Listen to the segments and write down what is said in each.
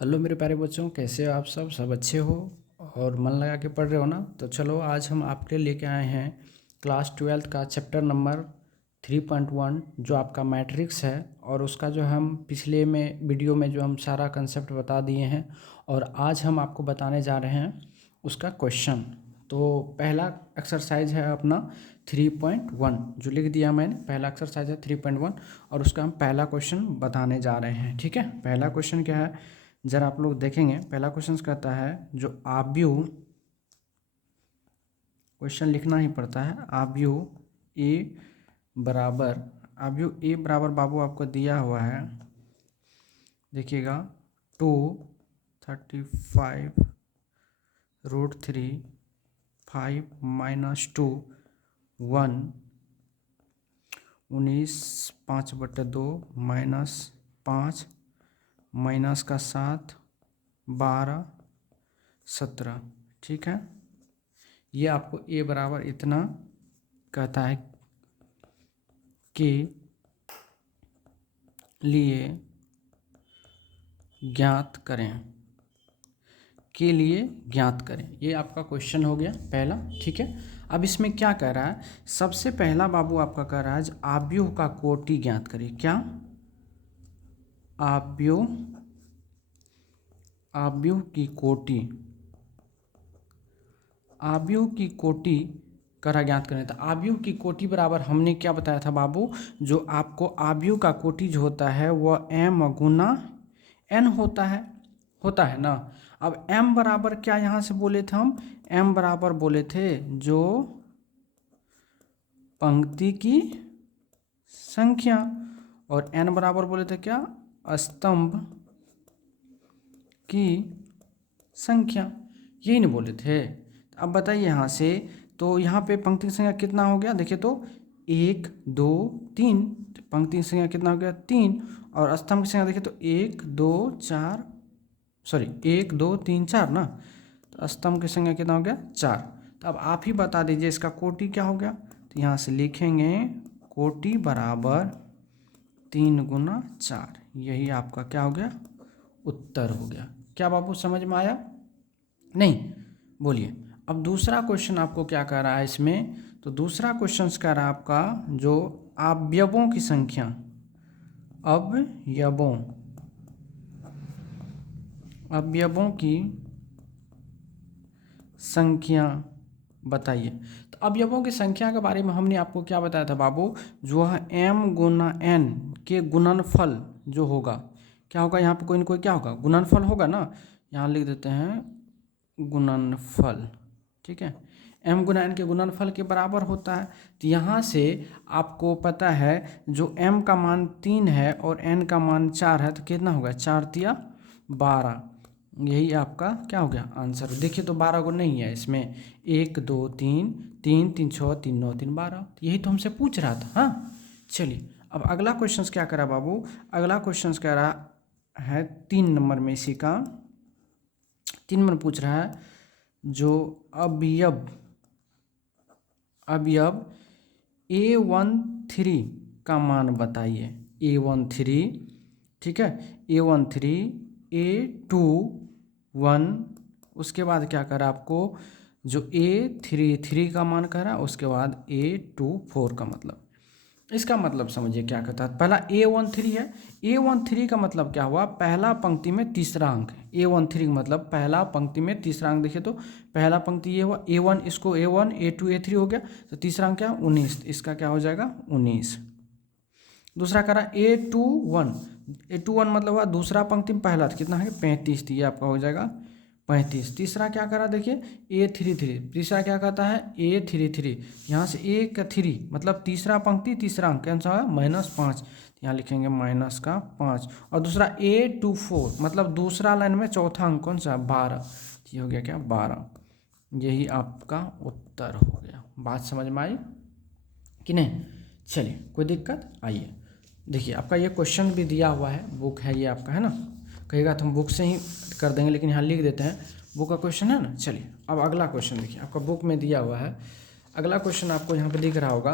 Hello मेरे प्यारे बच्चों, कैसे हो आप सब अच्छे हो और मन लगा के पढ़ रहे हो ना। तो चलो आज हम आपके लेके आए हैं क्लास 12th का चैप्टर नंबर 3.1 जो आपका मैट्रिक्स है। और उसका जो हम पिछले में वीडियो में जो हम सारा कंसेप्ट बता दिए हैं और आज हम आपको बताने जा रहे हैं उसका क्वेश्चन। तो पहला एक्सरसाइज है अपना 3.1 जो लिख दिया मैंने। पहला एक्सरसाइज है 3.1 और उसका हम पहला क्वेश्चन बताने जा रहे हैं। ठीक है, पहला क्वेश्चन क्या है जरा आप लोग देखेंगे। पहला क्वेश्चन कहता है जो आव्यूह, क्वेश्चन लिखना ही पड़ता है। आव्यूह ए बराबर बाबू आपको दिया हुआ है, देखिएगा 235√3 5 - 2 1 19 5/2 -5 माइनस का 7 12 17। ठीक है, ये आपको ए बराबर इतना कहता है के लिए ज्ञात करें, के लिए ज्ञात करें। ये आपका क्वेश्चन हो गया पहला। ठीक है, अब इसमें क्या कह रहा है, सबसे पहला बाबू आपका कह रहा है आव्यूह का कोटि ज्ञात करिए। क्या आव्यूह की कोटि, आव्यूह की कोटि करा ज्ञात करें। तो आव्यूह की कोटि बराबर हमने क्या बताया था बाबू, जो आपको आव्यूह का कोटि जो होता है वह m गुना n होता है ना। अब m बराबर क्या यहाँ से बोले थे हम, m बराबर बोले थे जो पंक्ति की संख्या, और n बराबर बोले थे क्या, स्तंभ की संख्या, यही नहीं बोले थे। अब बताइए यहाँ से, तो यहाँ पे पंक्ति संख्या कितना हो गया, देखिए तो 1 2 3, पंक्ति संख्या कितना हो गया 3, और स्तंभ की संख्या देखिए तो 1 2 3 4 ना। तो स्तंभ की संख्या कितना हो गया 4। तो अब आप ही बता दीजिए इसका कोटि क्या हो गया। तो यहाँ से लिखेंगे कोटि बराबर 3 गुना 4, यही आपका क्या हो गया, उत्तर हो गया। क्या बाबू समझ में आया नहीं, बोलिए। अब दूसरा क्वेश्चन आपको क्या कह रहा है इसमें, तो दूसरा क्वेश्चन कह रहा है आपका जो अवयवों की संख्या, अवयवों की संख्या बताइए। तो अवयवों की संख्या के बारे में हमने आपको क्या बताया था बाबू, जो है m गुना n के गुणनफल जो होगा, क्या होगा यहाँ पे कोई ना कोई क्या होगा, गुणनफल होगा ना। यहाँ लिख देते हैं गुणनफल। ठीक है, m गुना n के गुणनफल के बराबर होता है। तो यहाँ से आपको पता है जो m का मान 3 है और n का मान 4 है, तो कितना होगा 4 तिया 12, यही आपका क्या हो गया आंसर। देखिए तो 12 को नहीं है इसमें, 1 2 3 3 3 6 3 9 3 12, यही तो हमसे पूछ रहा था। हाँ चलिए, अब अगला क्वेश्चन क्या करा बाबू, अगला क्वेश्चन कह रहा है 3 नंबर में, इसी का 3 नंबर पूछ रहा है जो अवयव A13 का मान बताइए। A13, ठीक है, A13 A21, उसके बाद क्या करा आपको, जो A33 का मान कह रहा, उसके बाद A24 का मतलब, इसका मतलब समझिए क्या कहता है। पहला A13 है, A13 का मतलब क्या हुआ, पहला पंक्ति में तीसरा अंक। A13 का मतलब पहला पंक्ति में तीसरा अंक। देखिए तो पहला पंक्ति ये हुआ A1, इसको A1 A2 A3 हो गया, तो तीसरा अंक क्या 19, इसका क्या हो जाएगा 19। दूसरा कह रहा A21 मतलब हुआ दूसरा पंक्ति में पहला, तो कितना है 35, ये आपका हो जाएगा 35। तीसरा क्या करा देखिए A33, तीसरा क्या कहता है A33, यहाँ से A3 मतलब तीसरा पंक्ति तीसरा अंक कैसा है -5, यहाँ लिखेंगे -5। और दूसरा A24 मतलब दूसरा लाइन में चौथा अंक कौन सा 12, ये हो गया क्या 12, यही आपका उत्तर हो गया। बात समझ में आई कि नहीं, चलिए कोई दिक्कत, आइए देखिए आपका ये क्वेश्चन भी दिया हुआ है, बुक है ये आपका, है ना। कहेगा तो हम बुक से ही कर देंगे, लेकिन यहाँ लिख देते हैं बुक का क्वेश्चन है ना। चलिए अब अगला क्वेश्चन देखिए, आपका बुक में दिया हुआ है। अगला क्वेश्चन आपको यहाँ पे दिख रहा होगा,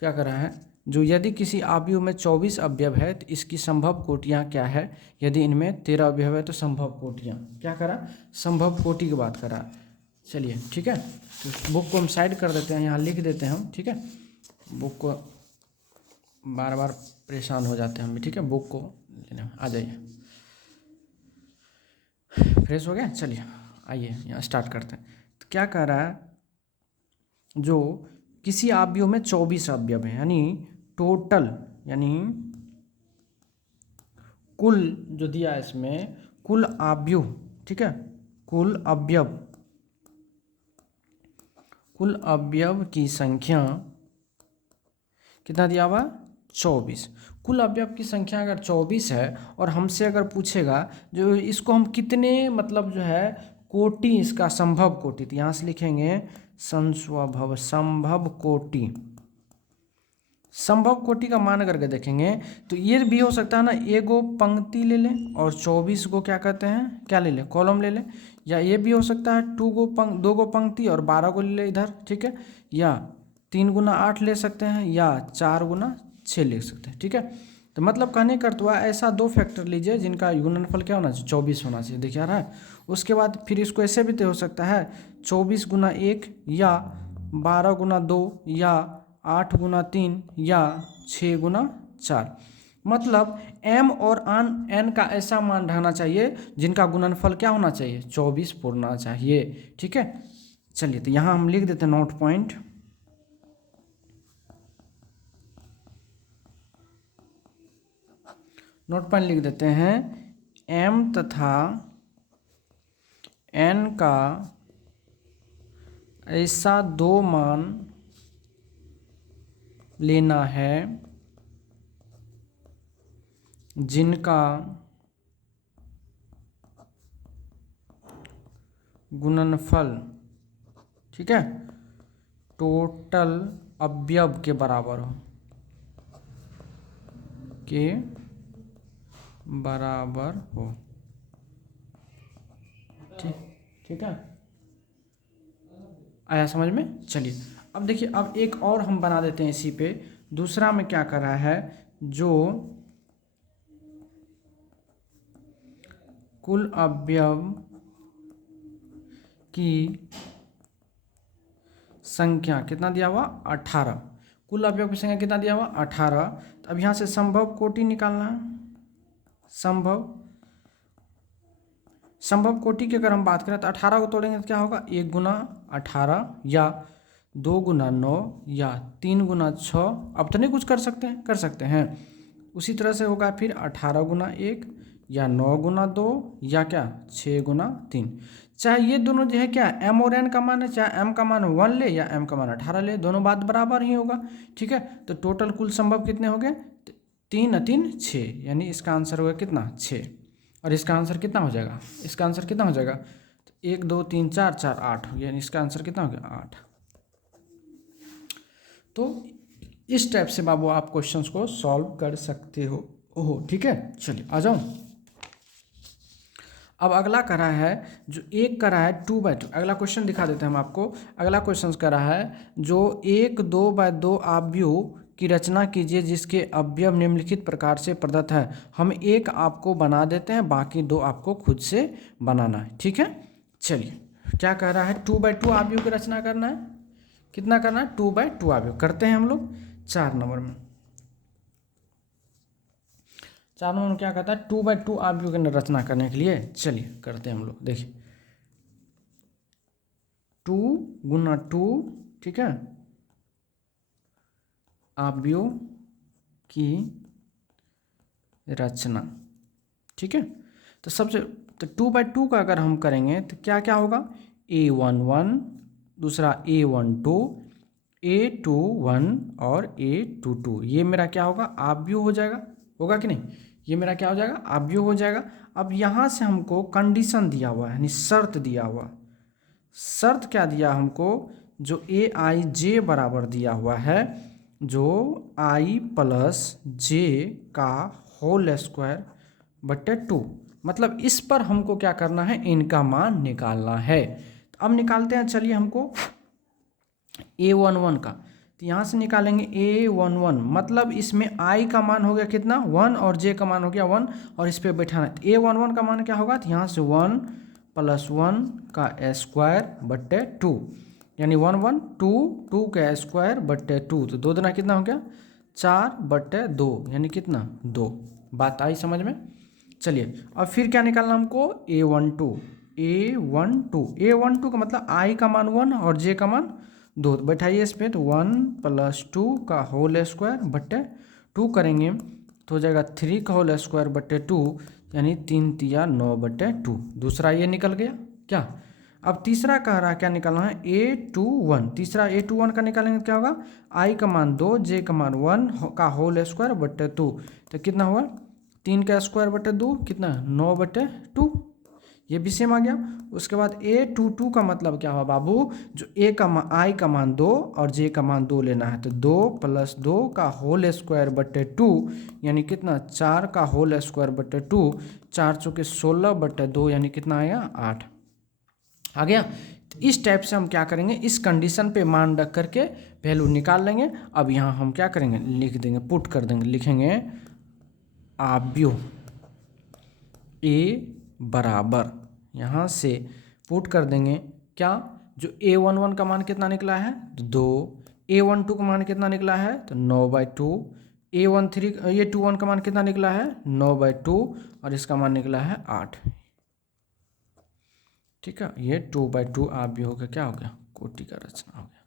क्या कर रहा है, जो यदि किसी अवयव में 24 अवयव है तो इसकी संभव कोटियाँ क्या है, यदि इनमें 13 अवयव है तो संभव कोटियाँ क्या करा, संभव कोटि की बात करा। चलिए ठीक है, तो बुक को हम साइड कर देते हैं, यहाँ लिख देते हैं हम, ठीक है। बुक को बार बार परेशान हो जाते हैं हम भी, ठीक है। बुक को लेने आ जाइए, फ्रेश हो गया। चलिए आइए यहाँ स्टार्ट करते हैं। तो क्या कह रहा है, जो किसी अवयव में 24 अवयव है, यानी टोटल, यानी कुल जो दिया है इसमें कुल अवयव, ठीक है, कुल अवयव की संख्या कितना दिया हुआ, 24। कुल अवयव की संख्या अगर 24 है और हमसे अगर पूछेगा जो इसको हम कितने मतलब जो है कोटि, इसका संभव कोटि, तो यहाँ से लिखेंगे संस्वभव संभव कोटि। संभव कोटि का मान करके देखेंगे तो ये भी हो सकता है ना, एगो पंक्ति ले लें और 24 को क्या कहते हैं, क्या ले लें, कॉलम ले लें। या ये भी हो सकता है 2 गो पंक्ति और 12 को ले लें इधर, ठीक है। या 3 गुना 8 ले सकते हैं, या 4 गुना 6 ले सकते हैं, ठीक है। तो मतलब कहने का अर्थ हुआ ऐसा 2 फैक्टर लीजिए जिनका गुणनफल क्या होना चाहिए, 24 होना चाहिए। देखिए आ रहा है। उसके बाद फिर इसको ऐसे भी तो हो सकता है 24 गुना 1, या 12 गुना 2, या 8 गुना 3, या 6 गुना 4। मतलब m और n का ऐसा मान रहना चाहिए जिनका गुणनफल क्या होना चाहिए, 24 पूर्णा चाहिए, ठीक है। चलिए तो यहाँ हम लिख देते हैं नोट पॉइंट। लिख देते हैं, m तथा n का ऐसा 2 मान लेना है जिनका गुणनफल, ठीक है, टोटल अवयव के बराबर हो, ठीक है। आया समझ में। चलिए अब देखिए, अब एक और हम बना देते हैं इसी पे। दूसरा में क्या कर रहा है, जो कुल अवयव की संख्या कितना दिया हुआ, 18। कुल अवयव की संख्या कितना दिया हुआ, 18। तो अब यहाँ से संभव कोटि निकालना है। संभव कोटि की अगर हम बात करें तो 18 को तोड़ेंगे तो क्या होगा, 1 गुना 18, या 2 गुना 9, या 3 गुना 6। अब तो नहीं कुछ कर सकते हैं। उसी तरह से होगा फिर 18 गुना 1, या 9 गुना 2, या क्या 6 गुना 3। चाहे ये दोनों जो है क्या m और n का मान है, चाहे m का मान 1 ले या m का मान 18 ले, दोनों बात बराबर ही होगा, ठीक है। तो टोटल कुल संभव कितने हो गए, 3 और 3 6, यानी इसका आंसर होगा कितना, 6। और इसका आंसर कितना हो जाएगा, 1 2 3 4 4 8, यानी इसका आंसर कितना हो गया, 8। तो इस टाइप से बाबू आप क्वेश्चंस को सॉल्व कर सकते हो, ठीक है। चलिए आ जाओ। अब अगला करा है, जो एक करा है 2/2। अगला क्वेश्चन दिखा देते हैं हम आपको। अगला क्वेश्चन करा है, जो 1 2/2 अवयव की रचना कीजिए जिसके अवयव निम्नलिखित प्रकार से प्रदत्त है। हम एक आपको बना देते हैं, बाकी 2 आपको खुद से बनाना है, ठीक है। चलिए क्या कह रहा है, 2/2 अवयव की रचना करना है। कितना करना है, 2/2 अवयव करते हैं हम लोग 4 नंबर में। 4 नंबर में क्या कहता है, 2/2 अवयव की रचना करने के लिए चलिए करते हैं हम लोग। देखिए 2 गुना 2, ठीक है, अवयव की रचना, ठीक है। तो सबसे तो 2/2 का अगर हम करेंगे तो क्या क्या होगा, A11, दूसरा A12, A21 और A22। ये मेरा क्या होगा, अवयव हो जाएगा, होगा कि नहीं, ये मेरा क्या हो जाएगा, अवयव हो जाएगा। अब यहाँ से हमको कंडीशन दिया हुआ है, यानी शर्त दिया हुआ। शर्त क्या दिया हमको, जो Aij बराबर दिया हुआ है, जो i + j का होल स्क्वायर बटे 2। मतलब इस पर हमको क्या करना है, इनका मान निकालना है। तो अब निकालते हैं, चलिए हमको A11 का। तो तो यहाँ से निकालेंगे A11, मतलब इसमें I का मान हो गया कितना 1 और J का मान हो गया 1 और इस पर बैठाना है। तो A11 का मान क्या होगा, तो यहाँ से 1 + 1 का स्क्वायर बट्टे 2, यानी 1 1 2 2 का स्क्वायर बट्टे 2, तो 2 दूना कितना हो गया 4/2, यानी कितना 2। बात आई समझ में। चलिए अब फिर क्या निकालना हमको, A12 का मतलब I का मान 1 और J का मान 2, तो बैठाइए इस पे, तो 1 + 2 का होल स्क्वायर बट्टे 2 करेंगे तो हो जाएगा 3 का होल स्क्वायर बट्टे 2, यानी 3 तिया 9/2। दूसरा ये निकल गया क्या। अब तीसरा कह रहा है क्या निकालना है, A21। तीसरा A21 का निकालेंगे क्या होगा, I का मान 2 J का मान 1 का होल स्क्वायर बट्टे 2, तो कितना हुआ 3 का स्क्वायर बट्टे 2 कितना 9/2, ये भी सेम आ गया। उसके बाद A22 का मतलब क्या हुआ बाबू, जो I का मान 2 और J का मान 2 लेना है, तो 2 + 2 का होल स्क्वायर बट्टे 2, यानी कितना 4 का होल स्क्वायर बट्टे 2, 4 चौके 16/2, यानी कितना आएगा 8 आ गया। तो इस टाइप से हम क्या करेंगे, इस कंडीशन पे मान रख करके वैल्यू निकाल लेंगे। अब यहाँ हम क्या करेंगे, लिख देंगे, पुट कर देंगे, लिखेंगे आव्यूह A बराबर, यहाँ से पुट कर देंगे क्या, जो A11 का मान कितना निकला है तो 2, A12 का मान कितना निकला है तो 9/2, A21 का मान कितना निकला है 9/2 और इसका मान निकला है 8। ठीक है, ये 2/2 आव्यूह का क्या हो गया, कोटि का रचना हो गया।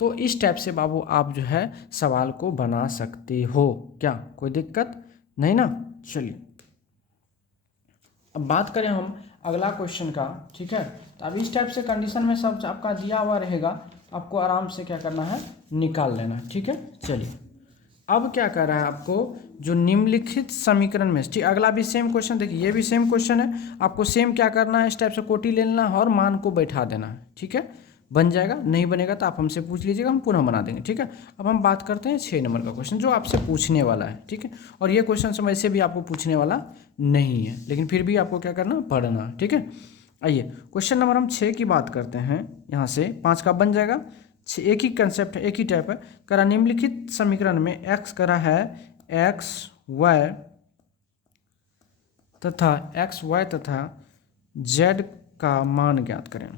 तो इस टाइप से बाबू आप जो है सवाल को बना सकते हो, क्या कोई दिक्कत नहीं ना। चलिए अब बात करें हम अगला क्वेश्चन का। ठीक है, तो अब इस टाइप से कंडीशन में सब आपका दिया हुआ रहेगा, आपको आराम से क्या करना है, निकाल लेना है। ठीक है, चलिए अब क्या कर रहा है आपको, जो निम्नलिखित समीकरण में, ठीक अगला भी सेम क्वेश्चन, देखिए ये भी सेम क्वेश्चन है, आपको सेम क्या करना है, इस टाइप से कोटि ले लेना है और मान को बैठा देना है। ठीक है, बन जाएगा, नहीं बनेगा तो आप हमसे पूछ लीजिएगा, हम पुनः बना देंगे। ठीक है, अब हम बात करते हैं 6 नंबर का क्वेश्चन जो आपसे पूछने वाला है। ठीक है, और ये क्वेश्चन समय से भी आपको पूछने वाला नहीं है, लेकिन फिर भी आपको क्या करना, पढ़ना। ठीक है, आइए क्वेश्चन नंबर हम 6 की बात करते हैं। यहाँ से 5 का बन जाएगा, एक ही कंसेप्ट है, एक ही टाइप है। करा निम्नलिखित समीकरण में x करा है x y तथा z का मान ज्ञात करें।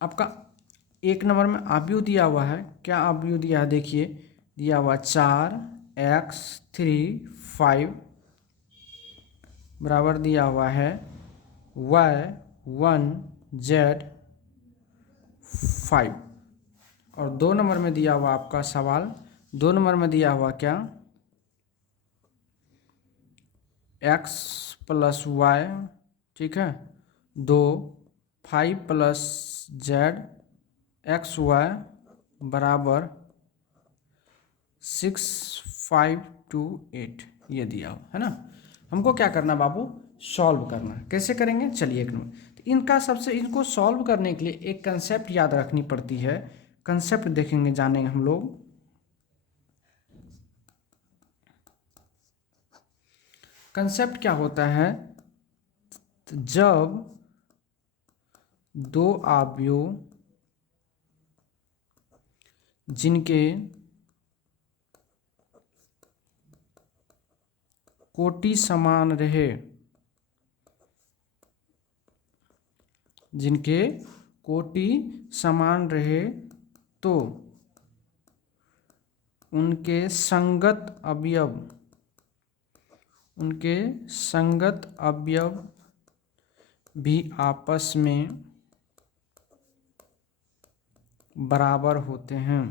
आपका 1 नंबर में आव्यूह दिया हुआ है, क्या आव्यूह दिया है, देखिए दिया हुआ 4x 3 5 बराबर दिया हुआ है y1 z 5। और 2 नंबर में दिया हुआ आपका सवाल, 2 नंबर में दिया हुआ क्या, x + y, ठीक है 2 5 + z x y बराबर 6 5 2 8, ये दिया हुआ है ना। हमको क्या करना बाबू, सॉल्व करना। कैसे करेंगे, चलिए 1 नंबर, तो इनको सॉल्व करने के लिए एक कंसेप्ट याद रखनी पड़ती है। कंसेप्ट देखेंगे, जानेंगे हम लोग। कंसेप्ट क्या होता है, तो जब 2 आव्यूह जिनके कोटि समान रहे, जिनके कोटि समान रहे तो उनके संगत अवयव भी आपस में बराबर होते हैं।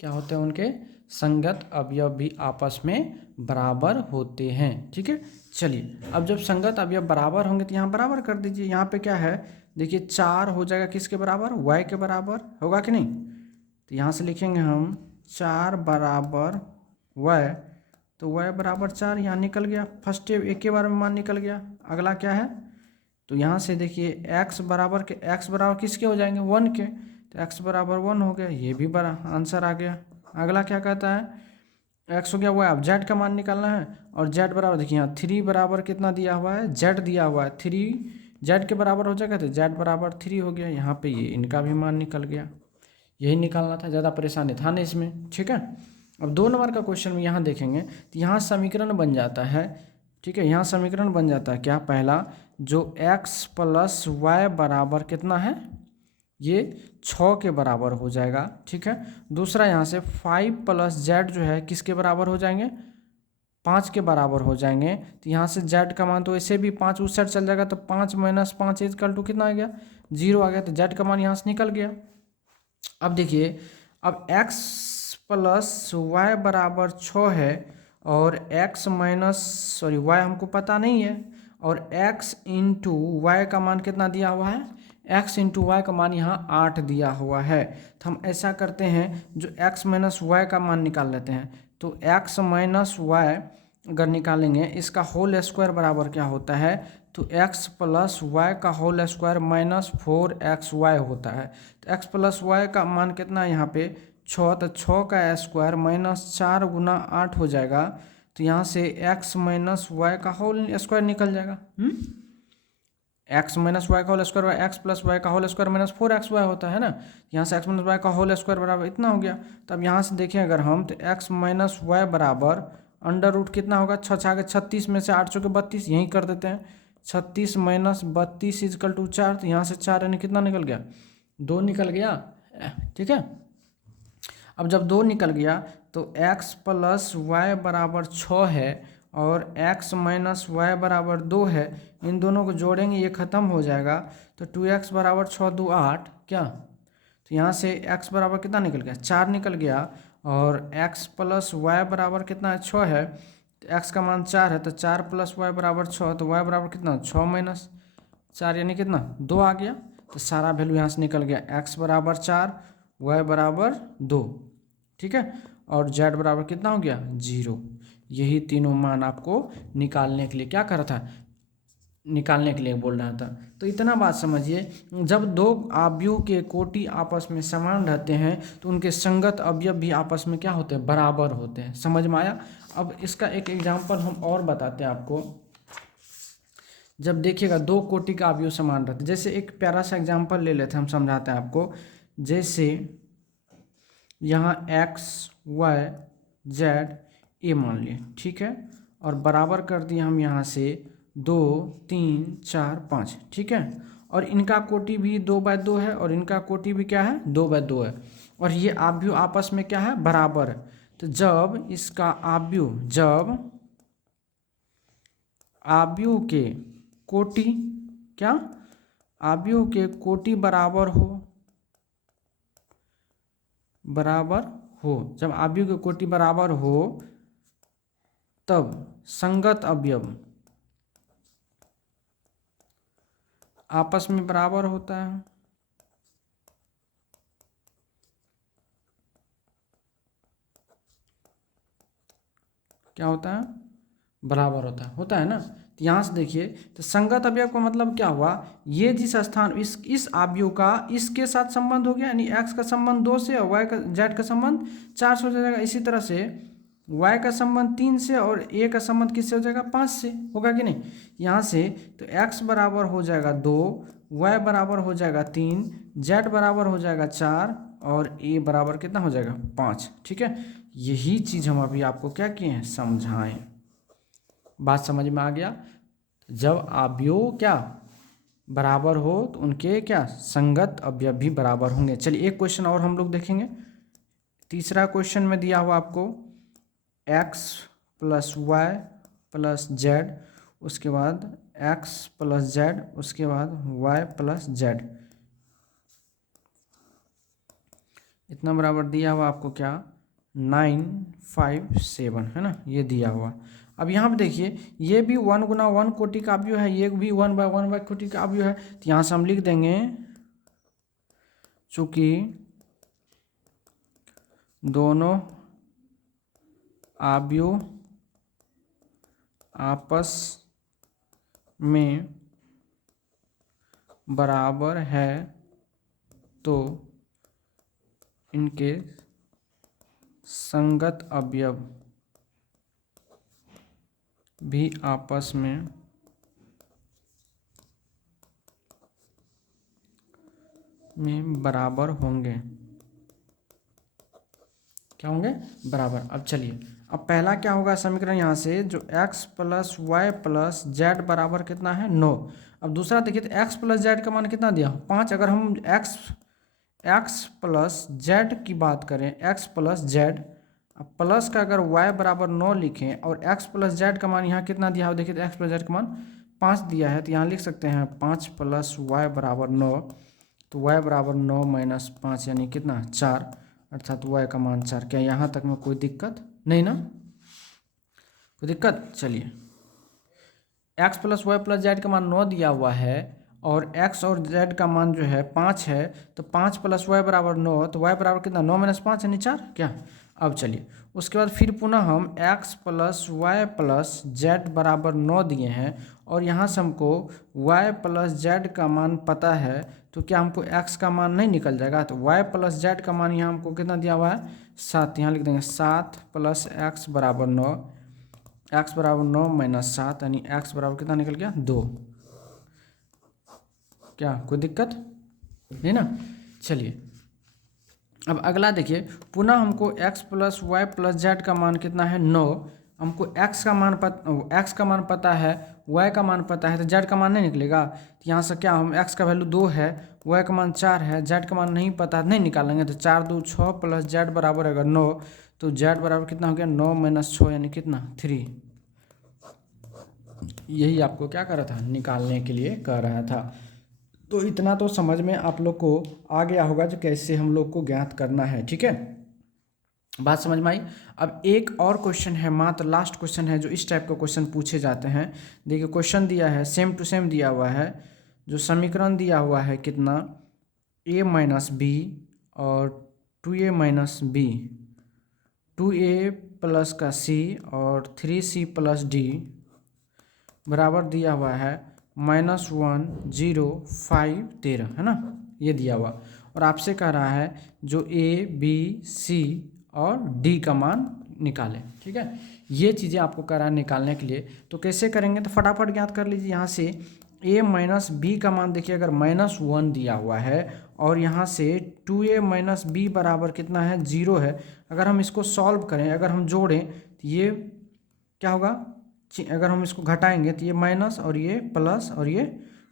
क्या होते हैं, उनके संगत अवयव भी आपस में बराबर होते हैं। ठीक है, चलिए अब जब संगत अवयव बराबर होंगे तो यहाँ बराबर कर दीजिए। यहाँ पे क्या है, देखिए 4 हो जाएगा किसके बराबर, y के बराबर होगा कि नहीं। तो यहाँ से लिखेंगे हम 4 बराबर y, तो y बराबर 4 यहाँ निकल गया, फर्स्ट एक के बार में मान निकल गया। अगला क्या है, तो यहाँ से देखिए x बराबर किसके हो जाएंगे, 1 के, तो x बराबर 1 हो गया, ये भी बड़ा आंसर आ गया। अगला क्या कहता है, एक्स हो गया वाई, अब जेड का मान निकालना है। और जेड बराबर देखिए यहाँ 3 बराबर कितना दिया हुआ है, जेड दिया हुआ है 3, जेड के बराबर हो जाएगा तो जेड बराबर 3 हो गया। यहाँ पे ये इनका भी मान निकल गया। यही निकालना था, ज़्यादा परेशानी था नहीं इसमें, ठीक है। अब 2 नंबर का क्वेश्चन में यहाँ देखेंगे तो यहाँ समीकरण बन जाता है, ठीक है। यहाँ समीकरण बन जाता है क्या, पहला जो x प्लस वाई बराबर कितना है, ये 6 के बराबर हो जाएगा, ठीक है। दूसरा यहाँ से 5 प्लस जेड जो है किसके बराबर हो जाएंगे, 5 के बराबर हो जाएंगे। तो यहाँ से जेड का मान तो ऐसे भी 5 उस साइड चल जाएगा, तो 5 माइनस 5 इक्वल टू कितना आ गया, 0 आ गया। तो जेड का मान यहाँ से निकल गया। अब देखिए, अब x प्लस वाई बराबर 6 है और x माइनस वाई हमको पता नहीं है, और x इंटू वाई का मान कितना दिया हुआ है, x इंटू वाई का मान यहाँ 8 दिया हुआ है। तो हम ऐसा करते हैं, जो x माइनस वाई का मान निकाल लेते हैं। तो x माइनस वाई अगर निकालेंगे, इसका होल स्क्वायर बराबर क्या होता है, तो x प्लस वाई का होल स्क्वायर माइनस 4xy होता है। तो x प्लस वाई का मान कितना है यहाँ पे 6, तो 6 का स्क्वायर माइनस 4 गुना 8 हो जाएगा। तो यहाँ से x माइनस वाई का होल स्क्वायर निकल जाएगा। x माइनस वाई का whole square X plus Y का होल स्क्वायर माइनस 4xy होता है ना। यहाँ से x माइनस वाई का होल स्क्वायर बराबर इतना हो गया। तो अब यहाँ से देखें अगर हम, तो x माइनस वाई बराबर अंडर रूट कितना होगा, 6 छः 36 में से 8 चौके 32, यहीं कर देते हैं। 36 माइनस 32 इजकल टू 4, तो यहाँ से 4 यानी कितना निकल गया, 2 निकल गया, ठीक है। अब जब 2 निकल गया तो x प्लस वाई बराबर 6 है और x माइनस वाई बराबर 2 है, इन दोनों को जोड़ेंगे ये ख़त्म हो जाएगा। तो 2x बराबर 6 2 8 क्या, तो यहाँ से x बराबर कितना निकल गया, 4 निकल गया। और x प्लस वाई बराबर कितना है, 6 है, तो x का मान 4 है, तो 4 प्लस वाई बराबर 6, तो y बराबर कितना 6 माइनस 4 यानी कितना 2 आ गया। तो सारा वैल्यू यहाँ से निकल गया, x बराबर 4, y बराबर 2, ठीक है। और z बराबर कितना हो गया 0। यही तीनों मान आपको निकालने के लिए क्या कर रहा था, निकालने के लिए बोल रहा था। तो इतना बात समझिए, जब दो अवयव के कोटि आपस में समान रहते हैं तो उनके संगत अवयव भी आपस में क्या होते हैं, बराबर होते हैं। समझ में आया। अब इसका एक एग्जांपल हम और बताते हैं आपको। जब देखिएगा दो कोटि का अवयव समान रहते हैं, जैसे एक प्यारा सा एग्जांपल ले लेते हैं, हम समझाते हैं आपको। जैसे यहाँ x y z ए मान लिए, ठीक है, और बराबर कर दिए हम यहाँ से 2 3 4 5, ठीक है। और इनका कोटि भी 2/2 है और इनका कोटि भी क्या है 2/2 है, और ये अवयव आपस में क्या है, बराबर है। तो जब इसका अवयव, जब अवयव के कोटि क्या, अवयव के कोटि बराबर हो, जब अवयव के कोटि बराबर हो तब संगत अवयव आपस में बराबर होता है। क्या होता है, बराबर होता है ना। तो यहाँ से देखिए, तो संगत अवयव का मतलब क्या हुआ, ये जिस स्थान इस अवयव का इसके साथ संबंध हो गया, यानी x का संबंध 2 से और y का z का संबंध 4 से हो जाएगा। इसी तरह से y का संबंध 3 से और a का संबंध किससे हो जाएगा, 5 से, होगा कि नहीं। यहाँ से तो x बराबर हो जाएगा 2, y बराबर हो जाएगा 3, z बराबर हो जाएगा 4 और a बराबर कितना हो जाएगा 5, ठीक है। यही चीज़ हम अभी आपको क्या किए हैं, समझाएं। बात समझ में आ गया। जब अवयव क्या बराबर हो तो उनके क्या संगत अवयव भी बराबर होंगे। चलिए एक क्वेश्चन और हम लोग देखेंगे। तीसरा क्वेश्चन में दिया हुआ आपको x plus Y plus Z, उसके बाद x प्लस जेड, उसके बाद y प्लस जेड, इतना बराबर दिया हुआ आपको क्या 9 5 7 है ना, ये दिया हुआ। अब यहाँ पे देखिए, ये भी 1 गुना 1 कोटि का अवयव है, ये भी 1/1 कोटि का अवयव है। तो यहाँ से हम लिख देंगे, चूंकि दोनों अवयव आपस में बराबर है तो इनके संगत अवयव भी आपस में बराबर होंगे। क्या होंगे? बराबर। अब चलिए, अब पहला क्या होगा समीकरण यहाँ से, जो x plus Y plus Z बराबर कितना है 9। अब दूसरा देखिए तो x प्लस जेड का मान कितना दिया 5। अगर हम x प्लस जेड की बात करें, x प्लस जेड, प्लस का अगर y बराबर 9 लिखें और x प्लस जेड का मान यहाँ कितना दिया हो, देखिए तो x प्लस जेड का मान 5 दिया है, तो यहाँ लिख सकते हैं 5 प्लस वाई बराबर 9। तो y बराबर 9 माइनस 5 यानी कितना 4, अर्थात y का मान 4। क्या यहाँ तक में कोई दिक्कत नहीं ना? कोई दिक्कत? चलिए, x plus Y plus Z का मान 9 दिया हुआ है और x और z का मान जो है 5 है, तो 5 प्लस वाई बराबर 9, तो y बराबर कितना 9 माइनस 5 यानी 4। क्या? अब चलिए, उसके बाद फिर पुनः हम x plus Y plus Z बराबर 9 दिए हैं और यहाँ से हमको y प्लस जेड का मान पता है, तो क्या हमको x का मान नहीं निकल जाएगा? तो y प्लस जेड का मान यहाँ हमको कितना दिया हुआ है 7, यहाँ लिख देंगे 7 प्लस x बराबर 9, x बराबर 9 माइनस 7 यानी x बराबर कितना निकल गया 2। क्या कोई दिक्कत नहीं ना? चलिए, अब अगला देखिए, पुनः हमको x plus Y plus Z का मान कितना है 9। हमको x का मान पता है, y का मान पता है, तो z का मान नहीं निकलेगा। तो यहाँ से क्या, हम x का वैल्यू 2 है, y का मान 4 है, z का मान नहीं पता, नहीं निकालेंगे। तो 4 2 6 प्लस z बराबर अगर 9, तो z बराबर कितना हो गया 9 माइनस 6 यानी कितना 3। यही आपको क्या कर रहा था, निकालने के लिए कह रहा था। तो इतना तो समझ में आप लोग को आ गया होगा जो कैसे हम लोग को ज्ञात करना है। ठीक है, बात समझ में आई। अब एक और क्वेश्चन है, मात्र लास्ट क्वेश्चन है, जो इस टाइप का क्वेश्चन पूछे जाते हैं। देखिए, क्वेश्चन दिया है, सेम टू सेम दिया हुआ है, जो समीकरण दिया हुआ है कितना a माइनस बी और 2a minus b, 2a plus का c और 3c प्लस d बराबर दिया हुआ है -1 0 5 13, है ना, ये दिया हुआ। और आपसे कह रहा है जो a b c और d का मान निकालें। ठीक है, ये चीज़ें आपको कह रहा है निकालने के लिए। तो कैसे करेंगे, तो फटाफट ज्ञात कर लीजिए। यहाँ से a माइनस बी का मान देखिए, अगर -1 दिया हुआ है और यहाँ से 2a माइनस बी बराबर कितना है 0 है। अगर हम इसको सॉल्व करें, अगर हम जोड़ें, तो ये क्या होगा, अगर हम इसको घटाएंगे तो ये माइनस और ये प्लस और ये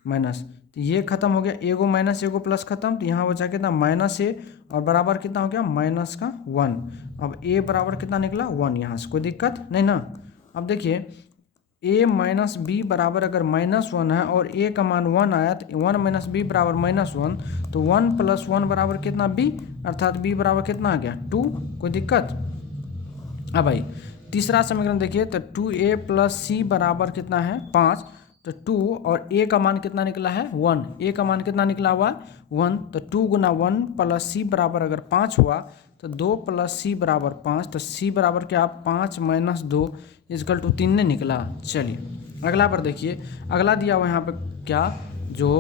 माइनस, तो ये खत्म हो गया, एगो माइनस एगो प्लस खत्म, तो यहाँ बचा कितना माइनस ए और बराबर कितना हो गया माइनस का 1। अब ए बराबर कितना निकला 1, यहाँ से कोई दिक्कत नहीं ना। अब देखिए, ए माइनस बी बराबर अगर -1 है और ए का मान 1 आया, तो 1 माइनस बी बराबर -1, तो 1 प्लस 1 बराबर कितना बी, अर्थात बी बराबर कितना आ गया 2। कोई दिक्कत? अब भाई तीसरा समीकरण देखिए, तो 2a प्लस सी बराबर कितना है 5, तो 2 और a का मान कितना निकला है 1, a का मान कितना निकला हुआ 1, तो 2 गुना 1 प्लस सी बराबर अगर 5 हुआ, तो 2 प्लस सी बराबर 5, तो सी बराबर क्या 5 माइनस 2 इजकल टू 3 ने निकला। चलिए अगला पर देखिए, अगला दिया हुआ यहाँ पर क्या, जो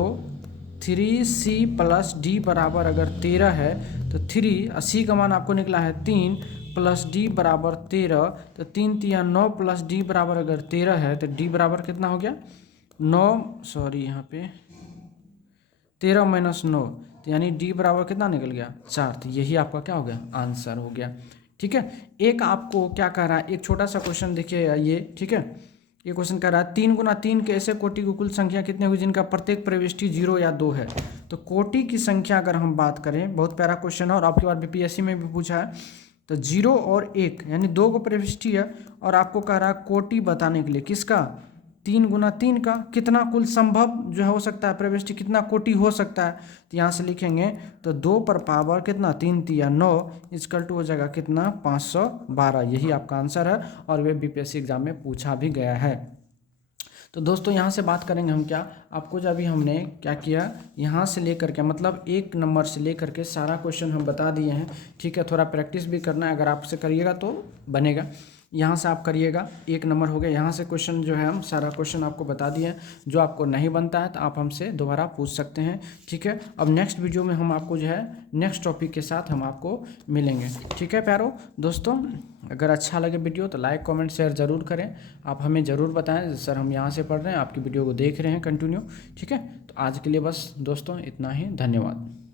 3c प्लस डी बराबर अगर 13 है, तो 3 सी का मान आपको निकला है 3 प्लस डी बराबर 13, तो 3 तिया 9 प्लस डी बराबर अगर 13 है, तो डी बराबर कितना हो गया 9, सॉरी यहाँ पे 13 माइनस 9, तो यानी डी बराबर कितना निकल गया 4। तो यही आपका क्या हो गया आंसर हो गया। ठीक है, एक आपको क्या कह रहा है, एक छोटा सा क्वेश्चन देखिए ये। ठीक है, ये क्वेश्चन कह रहा है 3 गुना 3 के ऐसे कोटि की कुल संख्या कितनी हुई जिनका प्रत्येक प्रविष्टि 0 या 2 है। तो कोटि की संख्या अगर हम बात करें, बहुत प्यारा क्वेश्चन है और आपके बार बीपीएससी में भी पूछा है। तो 0 और 1 यानी 2 को प्रविष्टि है और आपको कह रहा है कोटि बताने के लिए किसका, 3 गुना 3 का, कितना कुल संभव जो है हो सकता है प्रविष्टि, कितना कोटि हो सकता है। तो यहाँ से लिखेंगे तो 2 पर पावर कितना 3 तिया 9 इजकल टू हो जाएगा कितना 512। यही आपका आंसर है और वे बीपीएससी एग्जाम में पूछा भी गया है। तो दोस्तों यहाँ से बात करेंगे हम क्या, आपको जो अभी हमने क्या किया, यहाँ से लेकर के मतलब 1 नंबर से लेकर के सारा क्वेश्चन हम बता दिए हैं। ठीक है, थोड़ा प्रैक्टिस भी करना है, अगर आपसे करिएगा तो बनेगा। यहाँ से आप करिएगा, 1 नंबर हो गया। यहाँ से क्वेश्चन जो है हम सारा क्वेश्चन आपको बता दिए हैं। जो आपको नहीं बनता है तो आप हमसे दोबारा पूछ सकते हैं, ठीक है। अब नेक्स्ट वीडियो में हम आपको जो है नेक्स्ट टॉपिक के साथ हम आपको मिलेंगे, ठीक है प्यारो दोस्तों। अगर अच्छा लगे वीडियो तो लाइक कमेंट शेयर ज़रूर करें। आप हमें ज़रूर बताएं सर हम यहाँ से पढ़ रहे हैं, आपकी वीडियो को देख रहे हैं कंटिन्यू, ठीक है। तो आज के लिए बस दोस्तों इतना ही, धन्यवाद।